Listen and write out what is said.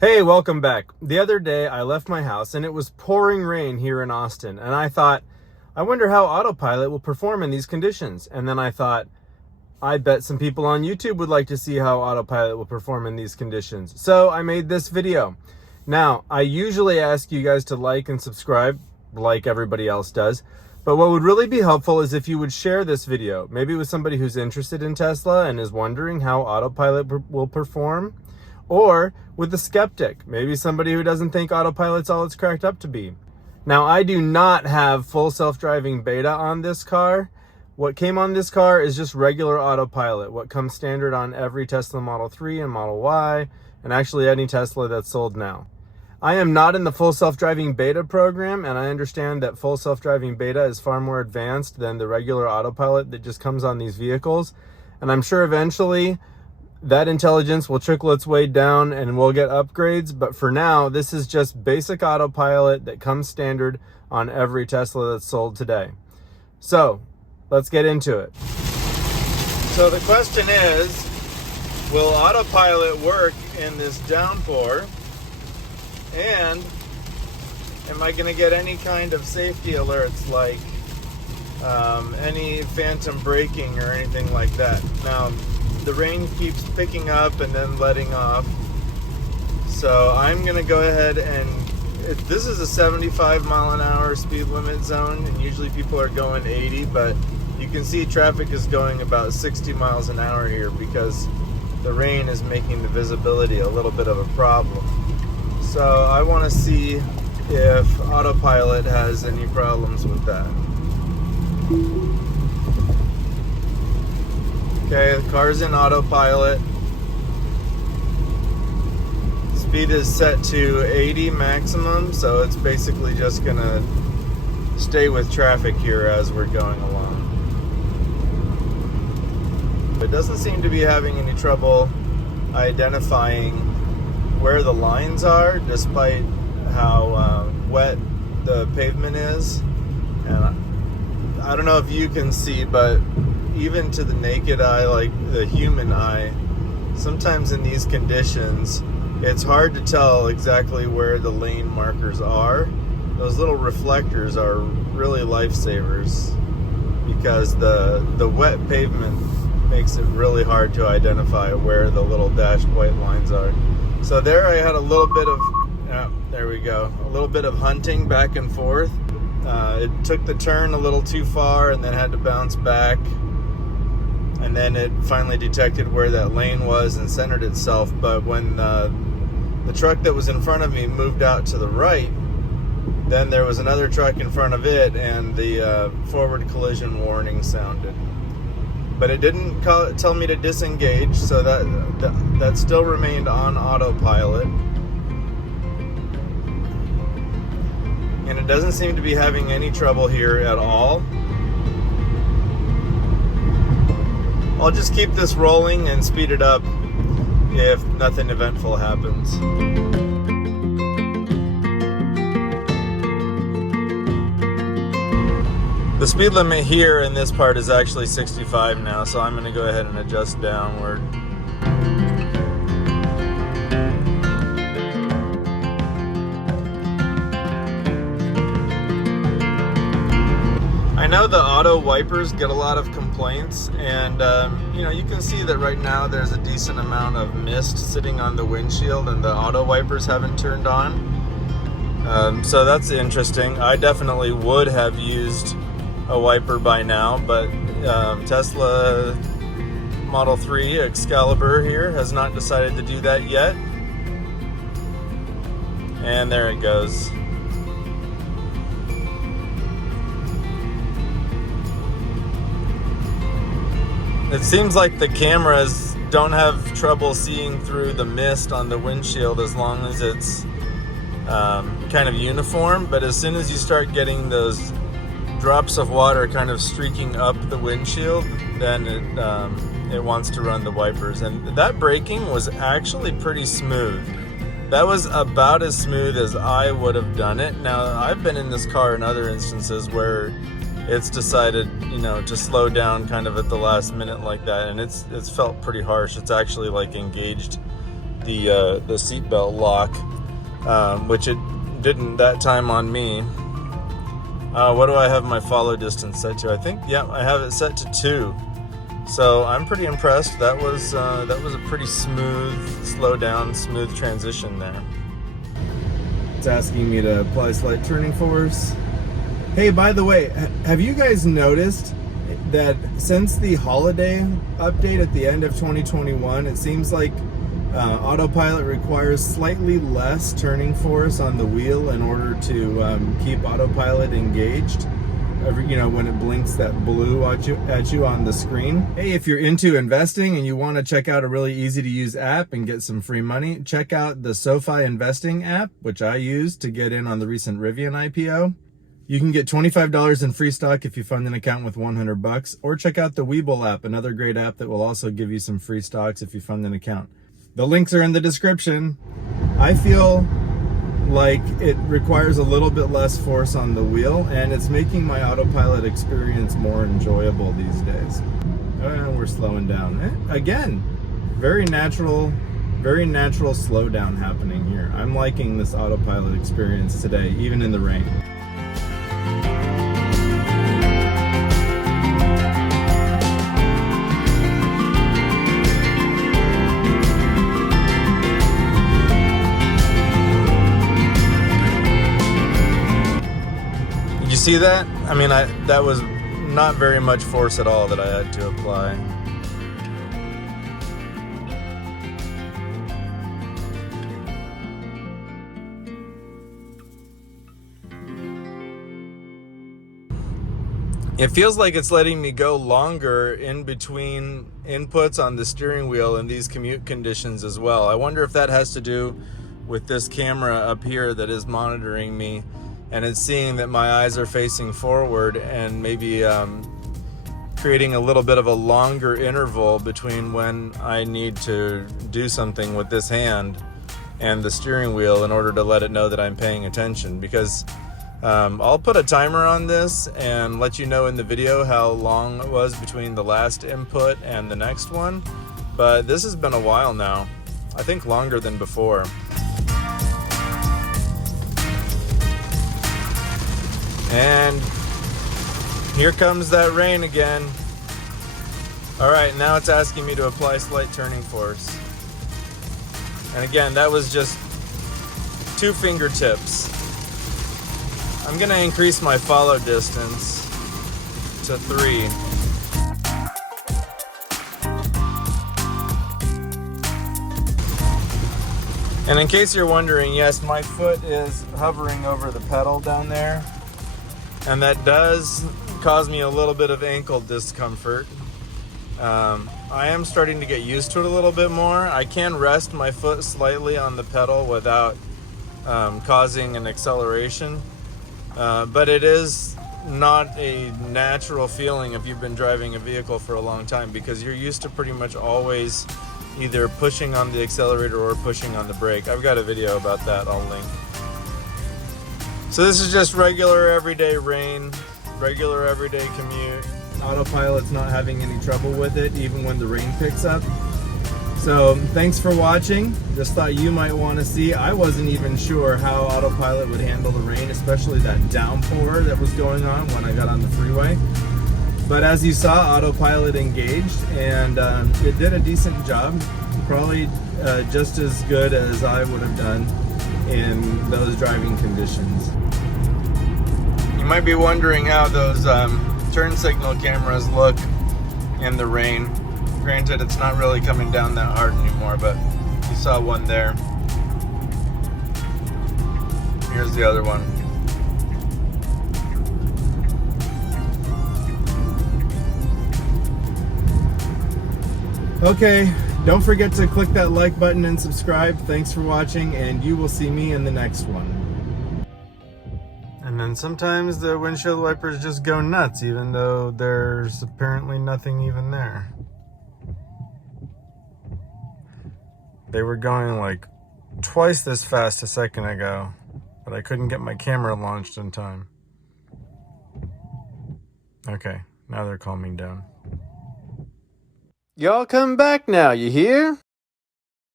Hey, welcome back. The other day I left my house and it was pouring rain here in Austin, and I thought, I wonder how Autopilot will perform in these conditions. And then I thought, I bet some people on YouTube would like to see how Autopilot will perform in these conditions. So I made this video. Now, I usually ask you guys to like and subscribe like everybody else does, but what would really be helpful is if you would share this video, maybe with somebody who's interested in Tesla and is wondering how Autopilot will perform, or with the skeptic, maybe somebody who doesn't think Autopilot's all it's cracked up to be. Now, I do not have full self-driving beta on this car. What came on this car is just regular Autopilot, what comes standard on every Tesla Model 3 and Model Y, and actually any Tesla that's sold now. I am not in the full self-driving beta program, and I understand that full self-driving beta is far more advanced than the regular Autopilot that just comes on these vehicles. And I'm sure eventually that intelligence will trickle its way down and we'll get upgrades, but for now, this is just basic Autopilot that comes standard on every Tesla that's sold today. So, let's get into it. So the question is, will Autopilot work in this downpour? And am I going to get any kind of safety alerts like any phantom braking or anything like that? Now, the rain keeps picking up and then letting off. So I'm going to go ahead and, this is a 75 mile an hour speed limit zone, and usually people are going 80, but you can see traffic is going about 60 miles an hour here because the rain is making the visibility a little bit of a problem. So I want to see if Autopilot has any problems with that. Okay, the car's in Autopilot. Speed is set to 80 maximum, so it's basically just gonna stay with traffic here as we're going along. It doesn't seem to be having any trouble identifying where the lines are, despite how wet the pavement is. And I don't know if you can see, but even to the naked eye, like the human eye, sometimes in these conditions, it's hard to tell exactly where the lane markers are. Those little reflectors are really lifesavers because the wet pavement makes it really hard to identify where the little dashed white lines are. So there I had a little bit of, there we go, a little bit of hunting back and forth. It took the turn a little too far and then had to bounce back. And then it finally detected where that lane was and centered itself. But when the truck that was in front of me moved out to the right, then there was another truck in front of it, and the forward collision warning sounded. But it didn't tell me to disengage, so that still remained on Autopilot. And it doesn't seem to be having any trouble here at all. I'll just keep this rolling and speed it up if nothing eventful happens. The speed limit here in this part is actually 65 now, so I'm going to go ahead and adjust downward. I know the auto wipers get a lot of complaints, and you can see that right now there's a decent amount of mist sitting on the windshield and the auto wipers haven't turned on. So that's interesting. I definitely would have used a wiper by now, but Tesla Model 3 Excalibur here has not decided to do that yet. And there it goes. It seems like the cameras don't have trouble seeing through the mist on the windshield as long as it's kind of uniform, but as soon as you start getting those drops of water kind of streaking up the windshield, then it wants to run the wipers. And that braking was actually pretty smooth. That was about as smooth as I would have done it. Now, I've been in this car in other instances where it's decided, to slow down kind of at the last minute like that, and it's felt pretty harsh. It's actually like engaged the seatbelt lock, which it didn't that time on me. What do I have my follow distance set to? I think, yeah, I have it set to 2. So I'm pretty impressed. That was a pretty smooth, slow down, smooth transition there. It's asking me to apply slight turning force. Hey, by the way, have you guys noticed that since the holiday update at the end of 2021, it seems like Autopilot requires slightly less turning force on the wheel in order to keep Autopilot engaged. When it blinks that blue at you on the screen. Hey, if you're into investing and you want to check out a really easy to use app and get some free money, check out the SoFi Investing app, which I used to get in on the recent Rivian IPO. You can get $25 in free stock if you fund an account with $100, or check out the Webull app, another great app that will also give you some free stocks if you fund an account. The links are in the description. I feel like it requires a little bit less force on the wheel, and it's making my Autopilot experience more enjoyable these days. We're slowing down. Again, very natural slowdown happening here. I'm liking this Autopilot experience today, even in the rain. See that? I mean, that was not very much force at all that I had to apply. It feels like it's letting me go longer in between inputs on the steering wheel in these commute conditions as well. I wonder if that has to do with this camera up here that is monitoring me, and it's seeing that my eyes are facing forward and maybe creating a little bit of a longer interval between when I need to do something with this hand and the steering wheel in order to let it know that I'm paying attention. Because I'll put a timer on this and let you know in the video how long it was between the last input and the next one. But this has been a while now. I think longer than before. And here comes that rain again. All right, now it's asking me to apply slight turning force. And again, that was just 2 fingertips. I'm gonna increase my follow distance to 3. And in case you're wondering, yes, my foot is hovering over the pedal down there. And that does cause me a little bit of ankle discomfort. I am starting to get used to it a little bit more. I can rest my foot slightly on the pedal without causing an acceleration. But it is not a natural feeling if you've been driving a vehicle for a long time, because you're used to pretty much always either pushing on the accelerator or pushing on the brake. I've got a video about that I'll link. So this is just regular everyday rain, regular everyday commute. Autopilot's not having any trouble with it, even when the rain picks up. So thanks for watching. Just thought you might want to see. I wasn't even sure how Autopilot would handle the rain, especially that downpour that was going on when I got on the freeway. But as you saw, Autopilot engaged, and it did a decent job. Probably just as good as I would have done in those driving conditions. You might be wondering how those turn signal cameras look in the rain. Granted, it's not really coming down that hard anymore, but you saw one there. Here's the other one. Okay, don't forget to click that like button and subscribe. Thanks for watching, and you will see me in the next one. And then sometimes the windshield wipers just go nuts, even though there's apparently nothing even there. They were going like twice this fast a second ago, but I couldn't get my camera launched in time. Okay, now they're calming down. Y'all come back now, you hear?